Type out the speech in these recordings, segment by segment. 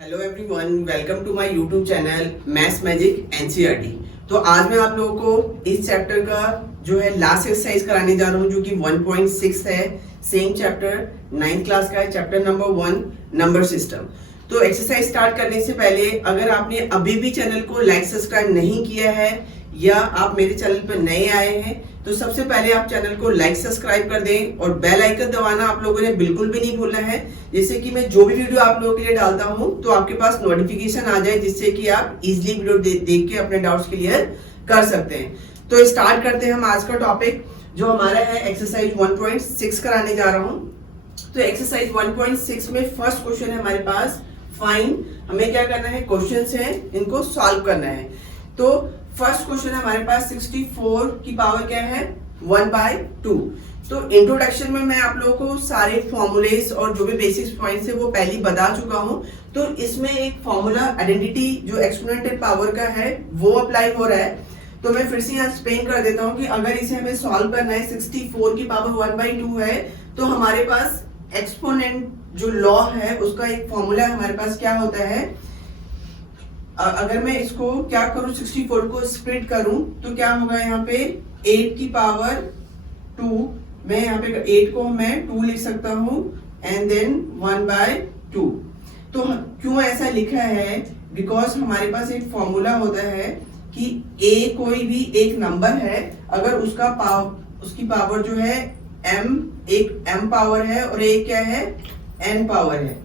Hello everyone, welcome to my YouTube channel maths magic NCERT. तो आज मैं आप लोगों को इस चैप्टर का जो है लास्ट एक्सरसाइज कराने जा रहा हूँ, जो कि 1.6 है। सेम चैप्टर 9th क्लास का है, चैप्टर नंबर 1 नंबर सिस्टम। तो एक्सरसाइज स्टार्ट करने से पहले अगर आपने अभी भी चैनल को लाइक सब्सक्राइब नहीं किया है या आप मेरे चैनल पर नए आए हैं तो सबसे पहले आप चैनल को लाइक सब्सक्राइब कर दें और बेल आइकन दबाना आप लोगों ने बिल्कुल भी नहीं भूलना है, जिससे कि मैं जो भी वीडियो आप लोगों के लिए डालता हूं तो आपके पास नोटिफिकेशन आ जाए, जिससे कि आप इजीली वीडियो देख के अपने डाउट्स क्लियर कर सकते हैं। तो स्टार्ट करते हैं हम आज का टॉपिक, जो हमारा है एक्सरसाइज 1.6 कराने जा रहा हूँ। तो एक्सरसाइज 1.6 में फर्स्ट क्वेश्चन है हमारे पास फाइंड। हमें क्या करना है, क्वेश्चंस हैं इनको सॉल्व करना है। तो फर्स्ट क्वेश्चन है हमारे पास 64 की पावर क्या है 1/2। तो इंट्रोडक्शन में मैं आप लोगों को सारे फॉर्मूलेस और जो भी बेसिक्स पॉइंट्स है वो पहले बता चुका हूं। तो इसमें एक फॉर्मूला आइडेंटिटी जो एक्सपोनेंशियल पावर का है वो अप्लाई हो रहा है। तो मैं फिर से यहाँ एक्सप्लेन कर देता हूँ कि अगर इसे हमें सॉल्व करना है, 64 की पावर 1/2 है, तो हमारे पास एक्सपोनेंट जो लॉ है उसका एक फॉर्मूला हमारे पास क्या होता है। अगर मैं इसको क्या करूं, 64 को स्प्लिट करूं तो क्या होगा, यहाँ पे 8 की पावर 2, मैं यहाँ पे 8 को मैं 2 लिख सकता हूं एंड देन 1/2। तो क्यों ऐसा लिखा है, बिकॉज हमारे पास एक फॉर्मूला होता है कि a कोई भी एक नंबर है, अगर उसकी पावर जो है m, एक m पावर है और एक क्या है n पावर है।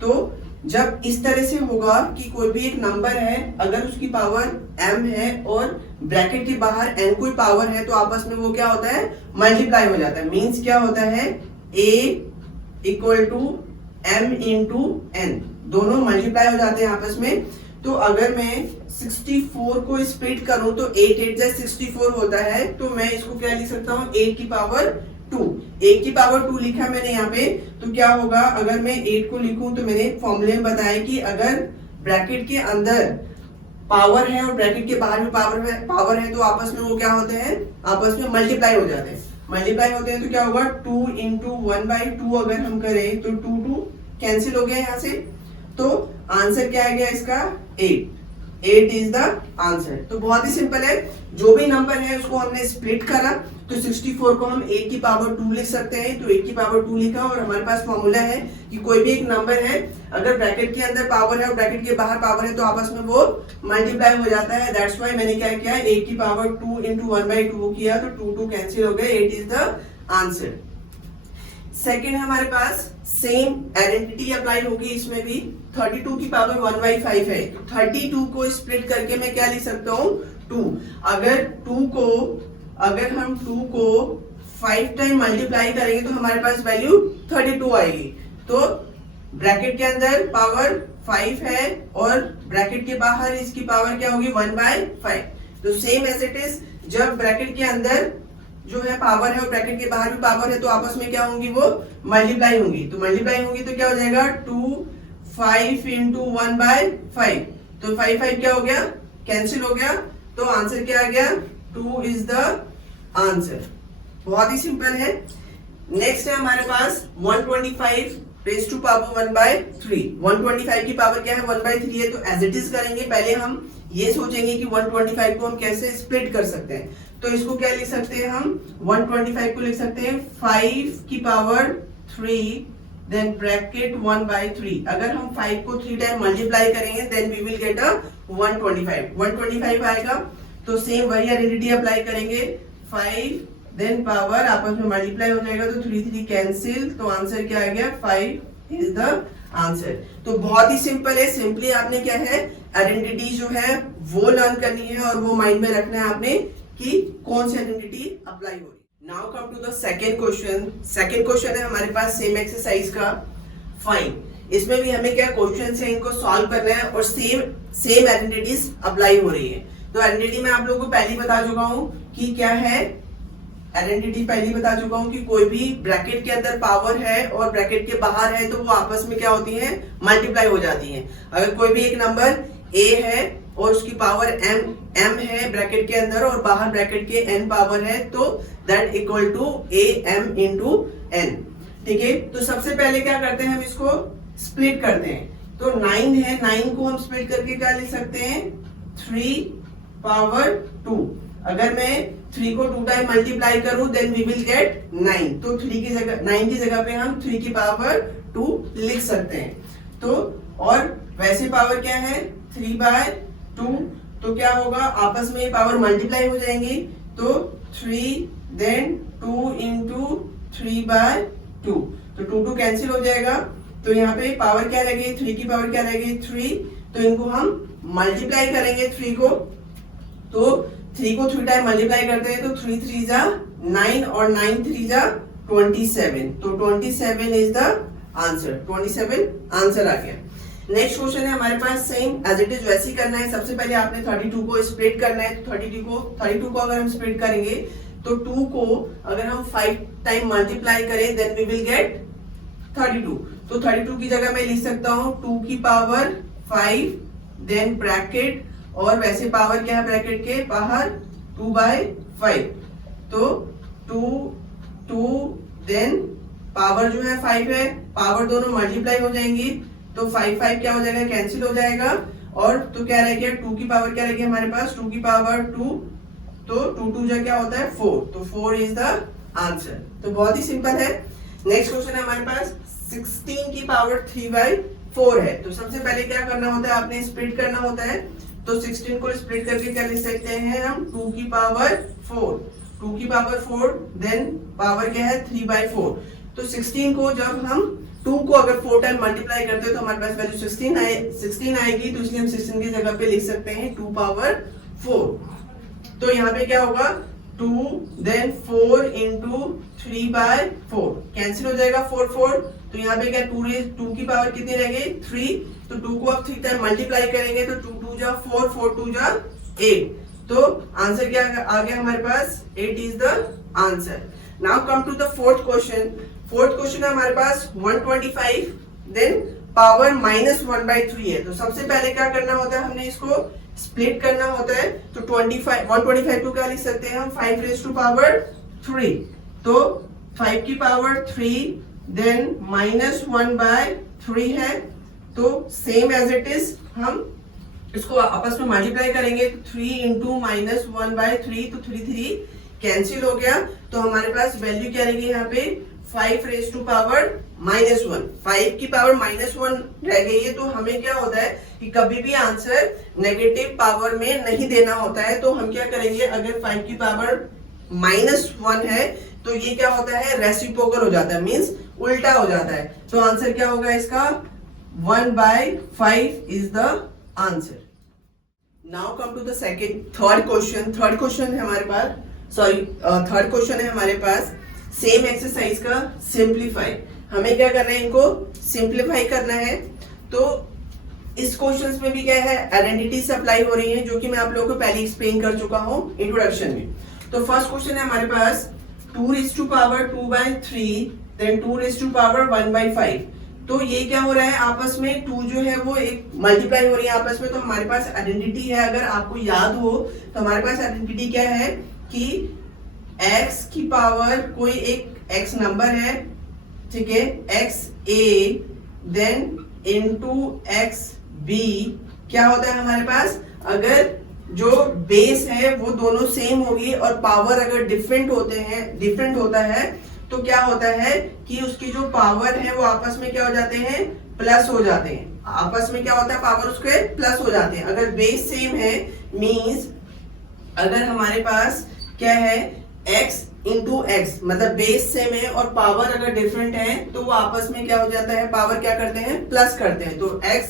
तो जब इस तरह से होगा कि कोई भी एक नंबर है, अगर उसकी पावर m है और ब्रैकेट के बाहर n कोई पावर है, तो आपस में वो क्या होता है, मल्टीप्लाई हो जाता है। मींस क्या होता है, a equal to m into n, दोनों मल्टीप्लाई हो जाते हैं आपस में। तो अगर मैं 64 को स्प्लिट करूं तो 8 8 जा 64 होता है, तो मैं इसको क्या लिख सकता हूं, 8 की पावर 2। 8 की पावर 2 लिखा मैंने यहाँ पे। तो क्या होगा, अगर मैं 8 को लिखूं तो मैंने फॉर्मूले में बताया कि अगर ब्रैकेट के अंदर पावर है और ब्रैकेट के बाहर भी पावर है तो आपस में वो क्या होते हैं, आपस में मल्टीप्लाई हो जाते हैं। मल्टीप्लाई होते हैं तो क्या होगा, 2 इंटू 1/2 अगर हम करें तो 2 कैंसिल हो गया यहाँ से। तो आंसर क्या आ गया इसका, 8 इज द आंसर। तो बहुत ही सिंपल है, जो भी नंबर है उसको हमने स्प्लिट करा तो 64 को हम 8 की पावर 2 लिख सकते हैं। तो 8 की पावर 2 लिखा और हमारे पास फॉर्मूला है कि कोई भी एक नंबर है, अगर ब्रैकेट के अंदर पावर है और ब्रैकेट के बाहर पावर है तो आपस में वो मल्टीप्लाई हो जाता है। दैट्स व्हाई मैंने क्या किया, 8 की पावर 2 इंटू 1/2 किया, तो 2 कैंसिल हो गए, 8 इज द आंसर। सेकेंड हमारे पास सेम आइडेंटिटी अप्लाई होगी, इसमें भी 32 की पावर 1/5 है। तो 32 को स्प्लिट करके मैं क्या लिख सकता हूँ, 2। अगर हम 2 को 5 टाइम मल्टीप्लाई करेंगे तो हमारे पास वैल्यू 32 आएगी। तो ब्रैकेट के अंदर पावर 5 है और ब्रैकेट के बाहर इसकी पावर क्या होगी, 1/5। तो सेम एज इट इज, जब ब्रैकेट के अंदर जो है पावर है और ब्रैकेट के बाहर भी पावर है तो आपस में क्या होंगी, वो मल्टीप्लाई होंगी। तो मल्टीप्लाई होंगी तो क्या हो जाएगा, 2 5 इंटू 1/5। तो 5 क्या हो गया, कैंसिल हो गया। तो आंसर क्या आ गया, 2 इज द आंसर। बहुत ही सिंपल है। नेक्स्ट है हमारे पास 125 रेज़ टू पावर 1/3। 125 की पावर क्या है, 1/3 है। तो एज इट इज करेंगे, पहले हम ये सोचेंगे कि 125 को हम कैसे स्प्लिट कर सकते हैं। तो इसको क्या लिख सकते हैं, हम 125 को लिख सकते हैं 5 की पावर 3 देन ब्रैकेट 1/3। अगर हम 5 को 3 टाइम मल्टीप्लाई करेंगे then we will get a 125 आएगा। तो सेम वही आइडेंटिटी अप्लाई करेंगे, 5 देन पावर आपस में मल्टीप्लाई हो जाएगा, तो 3 कैंसिल। तो आंसर क्या आ गया, 5 इज द आंसर। तो बहुत ही सिंपल है। सिंपली आपने क्या है, आइडेंटिटी जो है वो लर्न करनी है और वो माइंड में रखना है आपने कि कौन सी आइडेंटिटी अप्लाई हो रही। Now come to the second question. Second question है हमारे पास सेम एक्सरसाइज का फाइंड। इसमें भी हमें क्या क्वेश्चन है, इनको सॉल्व करना है और सेम आइडेंटिटीज अप्लाई हो रही है। तो आइडेंटिटी मैं आप लोगों को पहले ही बता चुका हूं कि क्या है, आइडेंटिटी पहले बता चुका हूं कि कोई भी ब्रैकेट के अंदर पावर है और ब्रैकेट के बाहर है तो वो आपस में क्या होती हैं, मल्टीप्लाई हो जाती हैं। अगर कोई भी एक नंबर a है और उसकी पावर m है ब्रैकेट के अंदर और बाहर ब्रैकेट के n पावर है, तो that equal to am into n। ठीक है, तो सबसे पहले क्या करते हैं, हम इसको स्प्लिट करते हैं। तो 9 है, 9 को हम स्प्लिट करके क्या लिख सकते हैं 3 पावर 2। अगर मैं 3 को 2 टाइम मल्टीप्लाई करूं देन वी विल गेट 9। तो 3 की जगह 9 की जगह पे हम 3 की पावर 2 लिख सकते हैं। तो और वैसे पावर क्या है 3/2, तो क्या होगा आपस में पावर मल्टीप्लाई हो जाएंगी। तो 3 देन 2 इंटू 3/2, तो 2 कैंसिल हो जाएगा। तो यहाँ पे पावर क्या रहेगी 3 की पावर क्या रहेगी 3। तो इनको हम मल्टीप्लाई करेंगे 3 को, तो 3 को 3 टाइम मल्टीप्लाई करते हैं तो 3 3 जा 9 और 9 3 जा 27। तो 27 इज द आंसर, 27 आंसर आ गया। नेक्स्ट क्वेश्चन है हमारे पास सेम एज इट इज वैसे ही करना है। सबसे पहले आपने 32 को स्प्लिट करना है। तो 32 को अगर हम स्प्लिट करेंगे तो 2 को अगर हम 5 टाइम मल्टीप्लाई करें देन वी विल गेट 32। तो 32 की जगह मैं लिख सकता हूँ 2 की पावर 5 देन ब्रैकेट, और वैसे पावर क्या है ब्रैकेट के बाहर 2/5। तो 2 देन पावर जो है 5 है, पावर दोनों मल्टीप्लाई हो जाएंगी तो 5 क्या हो जाएगा कैंसिल हो जाएगा। और तो क्या रहेगा 2 की पावर क्या रहेगी हमारे पास 2 की पावर 2, तो 2 2 जा क्या होता है 4। तो 4 इज द आंसर। तो बहुत ही सिंपल है। नेक्स्ट क्वेश्चन है हमारे पास 16 की पावर 3/4 है। तो सबसे पहले क्या करना होता है आपने स्प्लिट करना होता है। तो 16 को स्प्लिट करके क्या लिख सकते हैं हम 2 की पावर 4, 2 की पावर 4 देन पावर क्या है 3/4। तो 16 को जब हम 2 को अगर 4 टाइम मल्टीप्लाई करते हैं तो हमारे पास वैल्यू 16 आएगी। तो इसलिए हम 16 की जगह पे लिख सकते हैं 2 पावर 4। तो यहाँ पे क्या होगा 2 देन 4 इंटू 3/4 कैंसिल हो जाएगा 4। तो यहाँ पे क्या 2 की पावर कितनी रह गई 3। तो 2 को अब 3 टाइम मल्टीप्लाई करेंगे तो 2 2 जा 4, 4 2 जा 8। तो आंसर क्या आ गया हमारे पास 8 is the answer. Now come to the fourth question. Fourth question है हमारे पास 125 देन पावर -1/3 है। तो सबसे पहले क्या करना होता है हमने इसको स्प्लिट करना होता है। तो 125 को क्या लिख सकते हैं हम 5 रेज़ टू पावर 3। तो 5 की पावर 3 देन -1/3 है। तो सेम एज इट इज हम इसको आपस में मल्टीप्लाई करेंगे। 3 इंटू -1/3 तो 3 3 कैंसिल हो गया। तो हमारे पास वैल्यू क्या रहेगी यहाँ पे 5 रेज़ टू पावर -1। 5 की पावर -1 रह गई है। तो हमें क्या होता है कि कभी भी आंसर नेगेटिव पावर में नहीं देना होता है। तो हम क्या करेंगे अगर 5 की पावर -1 है तो ये क्या होता है रेसिप्रोकल हो जाता है, मींस उल्टा हो जाता है। तो आंसर क्या होगा इसका 1/5 is the answer. Now come to the third question है हमारे पास थर्ड क्वेश्चन है हमारे पास सेम एक्सरसाइज का सिंप्लीफाई। हमें क्या करना है इनको सिंप्लीफाई करना है। तो इस क्वेश्चंस में भी क्या है आइडेंटिटी से अप्लाई हो रही है जो कि मैं आप लोगों को पहले एक्सप्लेन कर चुका हूं इंट्रोडक्शन में। तो फर्स्ट क्वेश्चन है हमारे पास 2 raise to power 2/3 then 2 raise to power 1/5। तो ये क्या हो रहा है आपस में 2 जो है वो एक मल्टीप्लाई हो रही है आपस में। तो हमारे पास आइडेंटिटी है, अगर आपको याद हो तो हमारे पास आइडेंटिटी क्या है कि x की पावर कोई एक x नंबर है, ठीक है, xa देन इनटू xb क्या होता है हमारे पास अगर जो बेस है वो दोनों सेम होगी और पावर अगर डिफरेंट होता है तो क्या होता है कि उसकी जो पावर है वो आपस में क्या हो जाते हैं प्लस हो जाते हैं। आपस में क्या होता है पावर उसके प्लस हो जाते हैं। अगर बेस सेम है मींस अगर हमारे पास क्या है x इंटू एक्स मतलब बेस सेम है और पावर अगर डिफरेंट है तो वो आपस में क्या हो जाता है पावर क्या करते हैं प्लस करते हैं। तो x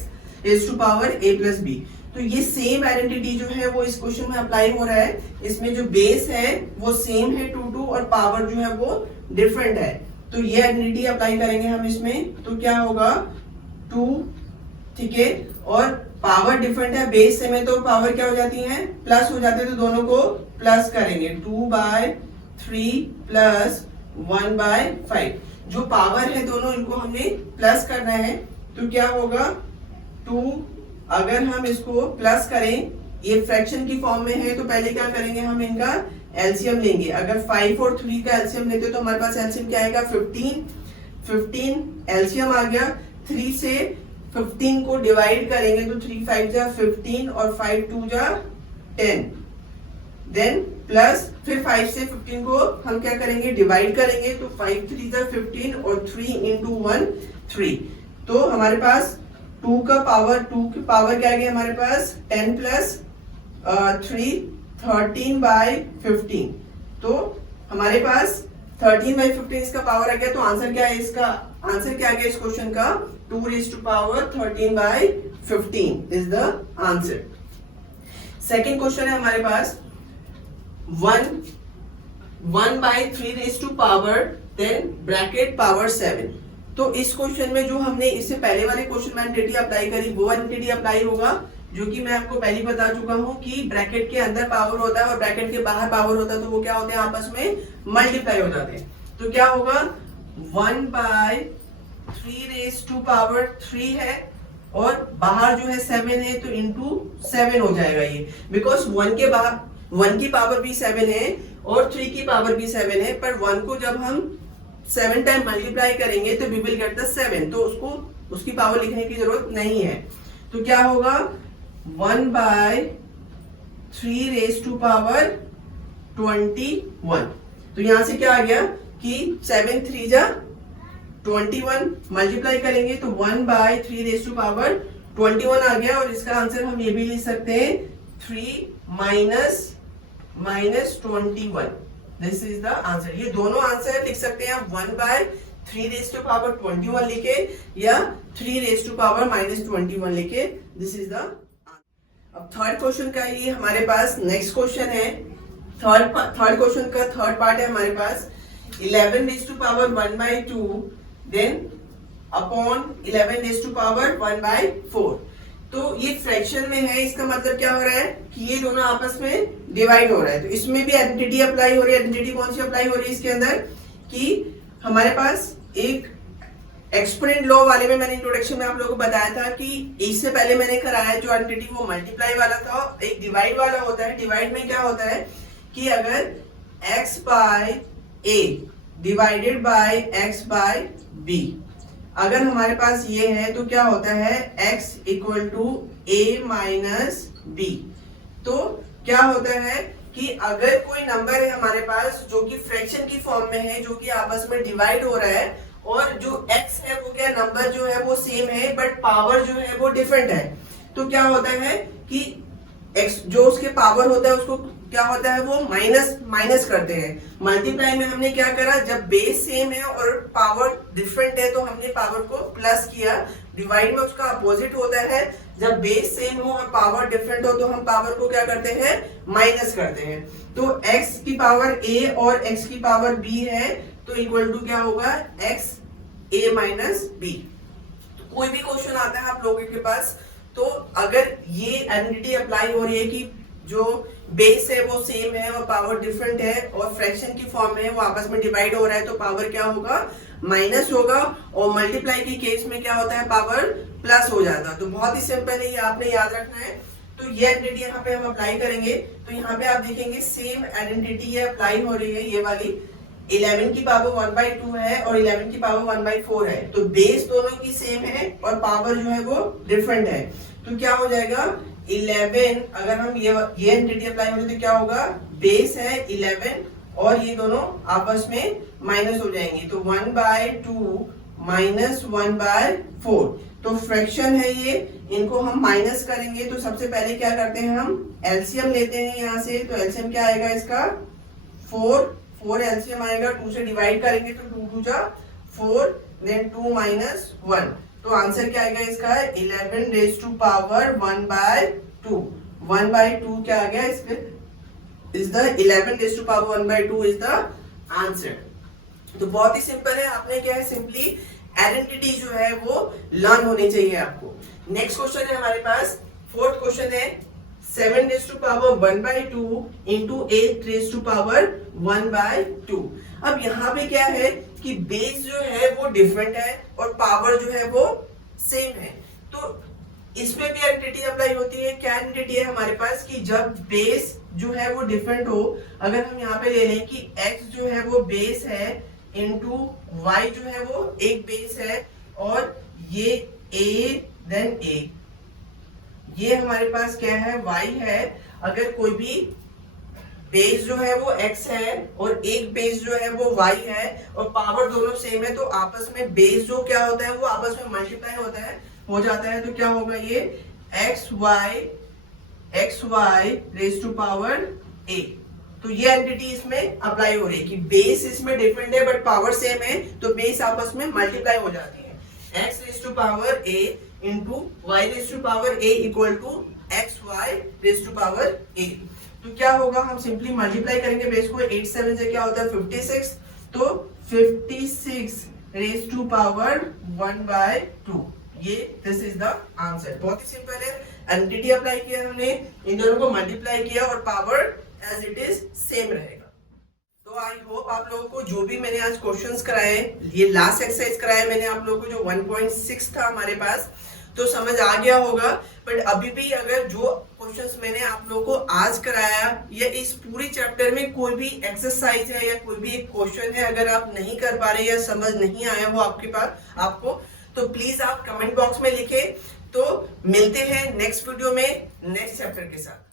is to power a plus b। तो ये सेम आइडेंटिटी जो है वो इस क्वेश्चन में अप्लाई हो रहा है। इसमें जो बेस है वो सेम है 2 और पावर जो है वो डिफरेंट है। तो ये आइडेंटिटी अप्लाई करेंगे हम इसमें। तो क्या होगा 2, ठीक है, और पावर डिफरेंट है बेस सेम है तो पावर क्या हो जाती है प्लस हो जाती है। तो दोनों को प्लस करेंगे 2/3 प्लस 1/5। जो पावर है दोनों इनको हमने प्लस करना है। तो क्या होगा 2 अगर हम इसको प्लस करें ये फ्रैक्शन की फॉर्म में है तो पहले क्या करेंगे हम इनका एलसीएम लेंगे। अगर 5 और 3 का एलसीएम लेते तो हमारे पास एलसीएम क्या आएगा 15 एलसीएम आ गया। 3 से 15 को डिवाइड करेंगे तो 3 5 जा 15 और 5 2 जा 10, देन प्लस फिर 5 से 15 को हम क्या करेंगे डिवाइड करेंगे तो 5 3 जा 15 और 3 into 1 3। तो हमारे पास 2 की पावर क्या गया हमारे पास 10 प्लस 3 13/15। तो हमारे पास 13/15 इसका पावर आ गया। तो आंसर क्या है इसका, आंसर क्या आ गया इस क्वेश्चन का 2 raised to power 13/15 is the answer. Second question है हमारे पास 1/3 raised to power then bracket power 7। तो इस क्वेश्चन में जो हमने इससे पहले वाले क्वेश्चन में एंटिटी अप्लाई करी वो एंटिटी अप्लाई होगा, जो कि मैं आपको पहले बता चुका हूं कि ब्रैकेट के अंदर पावर होता है और ब्रैकेट के बाहर पावर होता है, तो वो क्या होते हैं आपस में मल्टीप्लाई हो जाते हैं। तो क्या होगा 1/3 raised to power 3 है और बाहर जो है 7 है तो इंटू 7 हो जाएगा ये, बिकॉज 1 के बाहर 1 की पावर भी 7 है और 3 की पावर भी 7 है, पर 1 को जब हम 7 टाइम मल्टीप्लाई करेंगे तो वी विल गेट द 7, तो उसकी पावर लिखने की जरूरत नहीं है। तो क्या होगा 1/3 raised to power 21। तो यहां से क्या आ गया कि 7 3 जा 21 मल्टीप्लाई करेंगे तो 1/3 raised to power 21 आ गया। और इसका आंसर हम ये भी लिख सकते हैं 3 minus 21, this is the answer. ये दोनों आंसर लिख सकते हैं आप 1/3 raised to power 21 लिखे या 3 raised to power -21 लिखे, दिस इज द। अब थर्ड क्वेश्चन का ये हमारे पास नेक्स्ट क्वेश्चन है। थर्ड क्वेश्चन का थर्ड पार्ट है हमारे पास 11 raised to power 1/2 then upon 11 raised to power 1/4। तो ये फ्रैक्शन में है, इसका मतलब क्या हो रहा है कि ये दोनों आपस में डिवाइड हो रहा है। तो इसमें भी आइडेंटिटी अप्लाई हो रही है। आइडेंटिटी कौन सी अप्लाई हो रही है इसके अंदर कि हमारे पास एक एक्सपोनेंट लॉ वाले में मैंने इंट्रोडक्शन में आप लोगों को बताया था कि इससे पहले मैंने कराया जो आइडेंटिटी वो मल्टीप्लाई वाला था, एक डिवाइड वाला होता है। डिवाइड में क्या होता है कि अगर x/a डिवाइडेड बाय x/b अगर हमारे पास ये है तो क्या होता है x = a - b। तो क्या होता है कि अगर कोई नंबर है हमारे पास जो कि फ्रैक्शन की फॉर्म में है, जो कि आपस में डिवाइड हो रहा है, और जो x है वो क्या नंबर जो है वो सेम है बट पावर जो है वो डिफरेंट है, तो क्या होता है कि x जो उसके पावर होता है उसको क्या होता है वो माइनस करते हैं। मल्टीप्लाई में हमने क्या करा, जब बेस सेम है और पावर डिफरेंट है तो हमने पावर को प्लस किया। डिवाइड में उसका अपोजिट होता है, जब बेस सेम हो और पावर डिफरेंट हो तो हम पावर को क्या करते हैं माइनस करते हैं। तो x की पावर a और x की पावर b है तो इक्वल टू क्या होगा x a - b। तो कोई भी क्वेश्चन आता है आप लोगों के पास तो अगर ये आइडेंटिटी अप्लाई हो रही है कि जो बेस है वो सेम है और पावर डिफरेंट है और फ्रैक्शन की फॉर्म में है वो आपस में डिवाइड हो रहा है, तो पावर क्या होगा माइनस होगा, और मल्टीप्लाई की केस में क्या होता है पावर प्लस हो जाता है। तो बहुत ही सिंपल है, ये आपने याद रखना है। तो ये आइडेंटिटी यहाँ पे हम अप्लाई करेंगे तो यहाँ पे आप देखेंगे सेम आइडेंटिटी ये अप्लाई हो रही है। ये वाली 11 की पावर 1/2 है और 11 की पावर 1/4 है, तो बेस दोनों की सेम है और पावर जो है वो डिफरेंट है। तो क्या हो जाएगा 11, अगर हम ये एंटिटी अप्लाई होगी तो क्या होगा बेस है 11 और ये दोनों आपस में माइनस हो जाएंगे, तो 1/2 - 1/4। तो फ्रैक्शन है ये, इनको हम माइनस करेंगे तो सबसे पहले क्या करते हैं हम एलसीएम लेते हैं यहाँ से। तो एलसीएम क्या आएगा इसका 4 एलसीएम आएगा, 2 से डिवाइड करेंगे तो 2 2 जा 4 देन 2 - 1। तो आंसर क्या आएगा इसका 11 raised to power 1/2। 1/2 क्या आ गया इसके is the 11 raised to power 1/2 is the answer. तो बहुत ही सिंपल है, आपने क्या है सिंपली आइडेंटिटी जो है वो लर्न होनी चाहिए आपको। नेक्स्ट क्वेश्चन है हमारे पास, फोर्थ क्वेश्चन है 7 raised to power 1/2 into 8 raised to power 1/2। अब यहाँ पे क्या है कि बेस जो है वो डिफरेंट है और पावर जो है वो सेम है, तो इसमें भी आइडेंटिटी अप्लाई होती है। क्या आइडेंटिटी है हमारे पास कि जब बेस जो है वो डिफरेंट हो, अगर हम यहाँ पे ले लें कि x जो है वो बेस है इंटू y जो है वो एक बेस है और ये a देन a। ये हमारे पास क्या है, y है। अगर कोई भी बेस जो है वो x है और एक बेस जो है वो y है और पावर दोनों सेम है, तो आपस में बेस जो क्या होता है वो आपस में मल्टीप्लाई होता है, हो जाता है। तो क्या होगा ये x y raise to power a। तो ये एंटिटी इसमें अप्लाई हो रही है कि बेस इसमें डिफरेंट है बट पावर सेम है, तो बेस आपस में मल्टीप्लाई हो जाती है। x raise to power a into y raise to power a equal to x y raise to power a। तो क्या होगा, हम सिंपली मल्टीप्लाई करेंगे बेस को, 8 7 से क्या होता है 56, तो 56 रेज टू पावर 1/2। ये दिस इज द आंसर। बहुत ही सिंपल है, एंटिटी अप्लाई किया हमने, इन दोनों को मल्टीप्लाई किया और power as it is same रहेगा। तो आई होप आप लोगों को जो भी मैंने आज क्वेश्चंस कराए, ये लास्ट एक्सरसाइज कराया मैंने आप लोगों को जो 1.6 था हमारे पास, तो समझ आ गया होगा। बट अभी भी अगर जो क्वेश्चंस मैंने आप लोगों को आज कराया या इस पूरी चैप्टर में कोई भी एक्सरसाइज है या कोई भी एक क्वेश्चन है, अगर आप नहीं कर पा रहे या समझ नहीं आया हो आपके पास आपको, तो प्लीज आप कमेंट बॉक्स में लिखें। तो मिलते हैं नेक्स्ट वीडियो में नेक्स्ट चैप्टर के साथ।